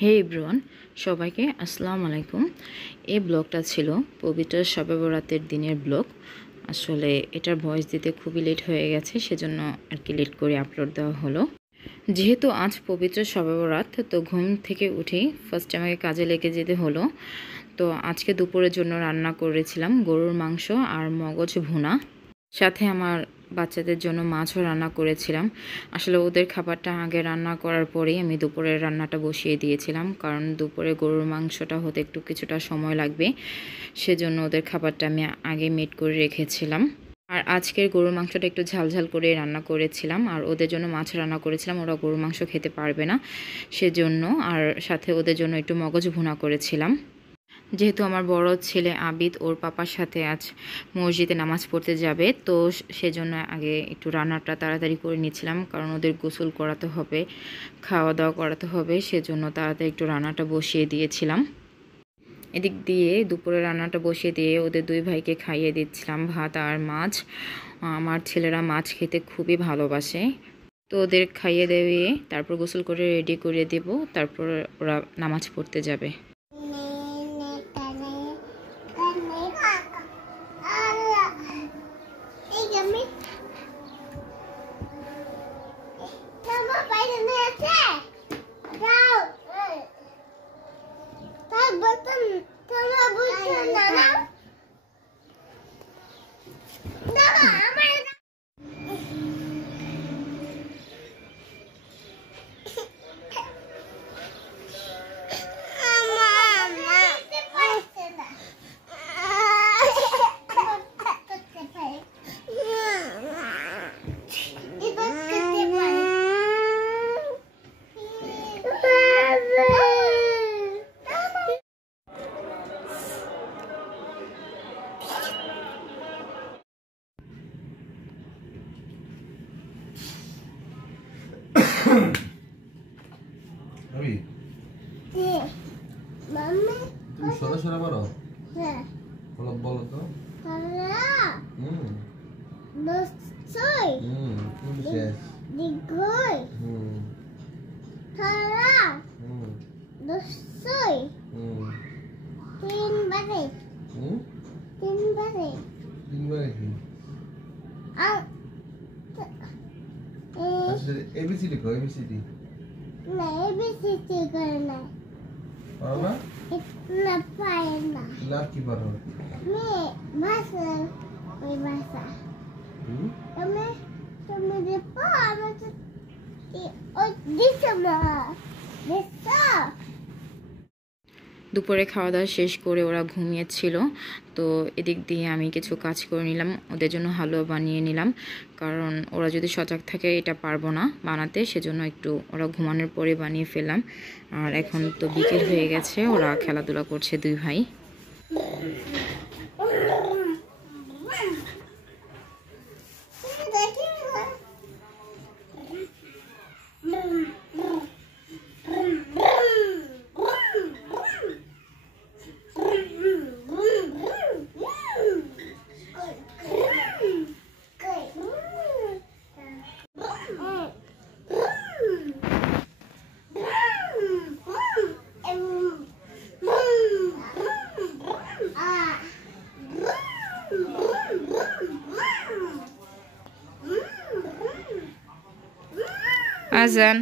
হে everyone, সবাইকে আসসালামু আলাইকুম। এই ব্লগটা ছিল পবিত্র শবে বরাতের দিনের ব্লগ। আসলে এটার ভয়েস দিতে খুবই লেট হয়ে গেছে, সেজন্য আর কি লেট করে আপলোড দেওয়া হলো। যেহেতু আজ পবিত্র শবে বরাত, তো ঘুম থেকে উঠেই ফার্স্ট আমাকে কাজে লেগে যেতে হলো। তো আজকে দুপুরের জন্য রান্না করেছিলাম গরুর মাংস আর মগজ ভুনা, সাথে আমার বাচ্চাদের জন্য মাছও রান্না করেছিলাম। আসলে ওদের খাবারটা আগে রান্না করার পরেই আমি দুপুরের রান্নাটা বসিয়ে দিয়েছিলাম, কারণ দুপুরে গরুর মাংসটা হতে একটু কিছুটা সময় লাগবে, সেজন্য ওদের খাবারটা আমি আগে মেড করে রেখেছিলাম। আর আজকের গরুর মাংসটা একটু ঝালঝাল করে রান্না করেছিলাম, আর ওদের জন্য মাছ রান্না করেছিলাম। ওরা গরুর মাংস খেতে পারবে না সেজন্য, আর সাথে ওদের জন্য একটু মগজ ভুনা করেছিলাম। যেহেতু আমার বড় ছেলে আবিদ ওর পাপার সাথে আজ মসজিদে নামাজ পড়তে যাবে, তো সেজন্য আগে একটু রান্নাটা তাড়াতাড়ি করে নিয়েছিলাম, কারণ ওদের গোসল করাতে হবে, খাওয়া দাওয়া করাতে হবে, সেজন্য তাড়াতাড়ি একটু রান্নাটা বসিয়ে দিয়েছিলাম। এদিক দিয়ে দুপুরে রান্নাটা বসিয়ে দিয়ে ওদের দুই ভাইকে খাইয়ে দিচ্ছিলাম ভাত আর মাছ। আমার ছেলেরা মাছ খেতে খুবই ভালোবাসে, তো ওদের খাইয়ে দিয়ে তারপর গোসল করে রেডি করে দেব, তারপর ওরা নামাজ পড়তে যাবে। তুমি সরা সরা পারো? হ্যাঁ। বলো তো। এবিসিডি কো, এবিসিডি না, এবিসিডি করে না, পারো না? না পারে না। লাভ কি পারো? মে ভাষা, ওই ভাষা তুমি তুমি যে পারো তো ওই দিছো না দিছো। দুপুরে খাওয়া দাওয়া শেষ করে ওরা ঘুমিয়েছিল, তো এদিক দিয়ে আমি কিছু কাজ করে নিলাম। ওদের জন্য হালুয়া বানিয়ে নিলাম, কারণ ওরা যদি সজাগ থাকে এটা পারবো না বানাতে, সেজন্য একটু ওরা ঘুমানোর পরে বানিয়ে ফেললাম। আর এখন তো বিকেল হয়ে গেছে, ওরা খেলাধুলা করছে দুই ভাই। আজান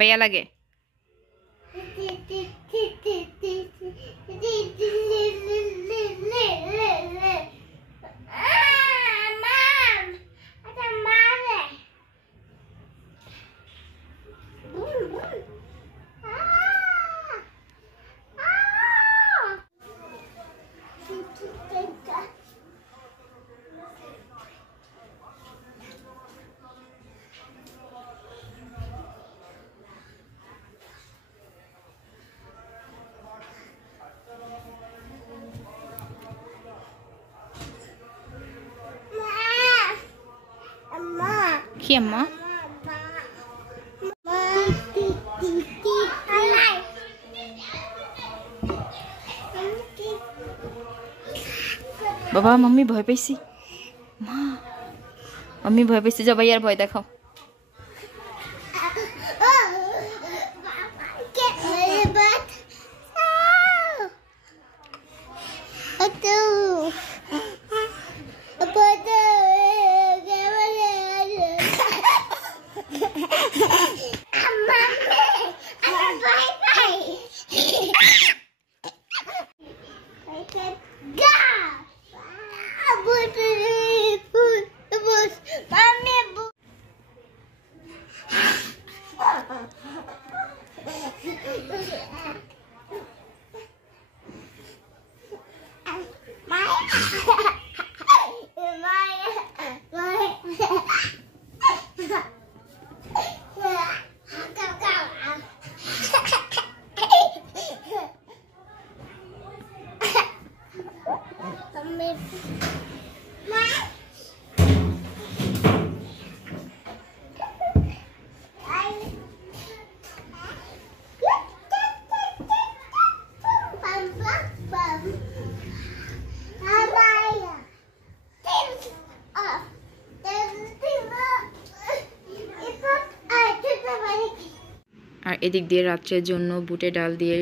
ভাইয়া লাগে কি আম্মা বাবা মাম্মি ভয় পাইছি মা মাম্মি ভয় পাইছি যা ভাইয়ার ভয় দেখাও আর এদিক দিয়ে রাত্রের জন্য বুটে ডাল দিয়ে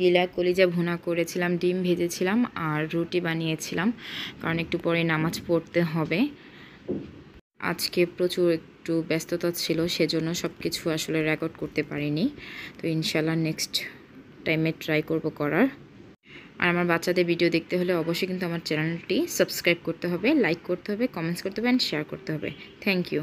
গিলা কলিজা ভুনা করেছিলাম, ডিম ভেজেছিলাম আর রুটি বানিয়েছিলাম, কারণ একটু পরে নামাজ পড়তে হবে। আজকে প্রচুর একটু ব্যস্ততা ছিল, সেজন্য সব কিছু আসলে রেকর্ড করতে পারিনি। তো ইনশাল্লাহ নেক্সট টাইমে ট্রাই করব করার। আর আমার বাচ্চাদের ভিডিও দেখতে হলে অবশ্যই কিন্তু আমার চ্যানেলটি সাবস্ক্রাইব করতে হবে, লাইক করতে হবে, কমেন্টস করতে হবে অ্যান্ড শেয়ার করতে হবে। Thank you.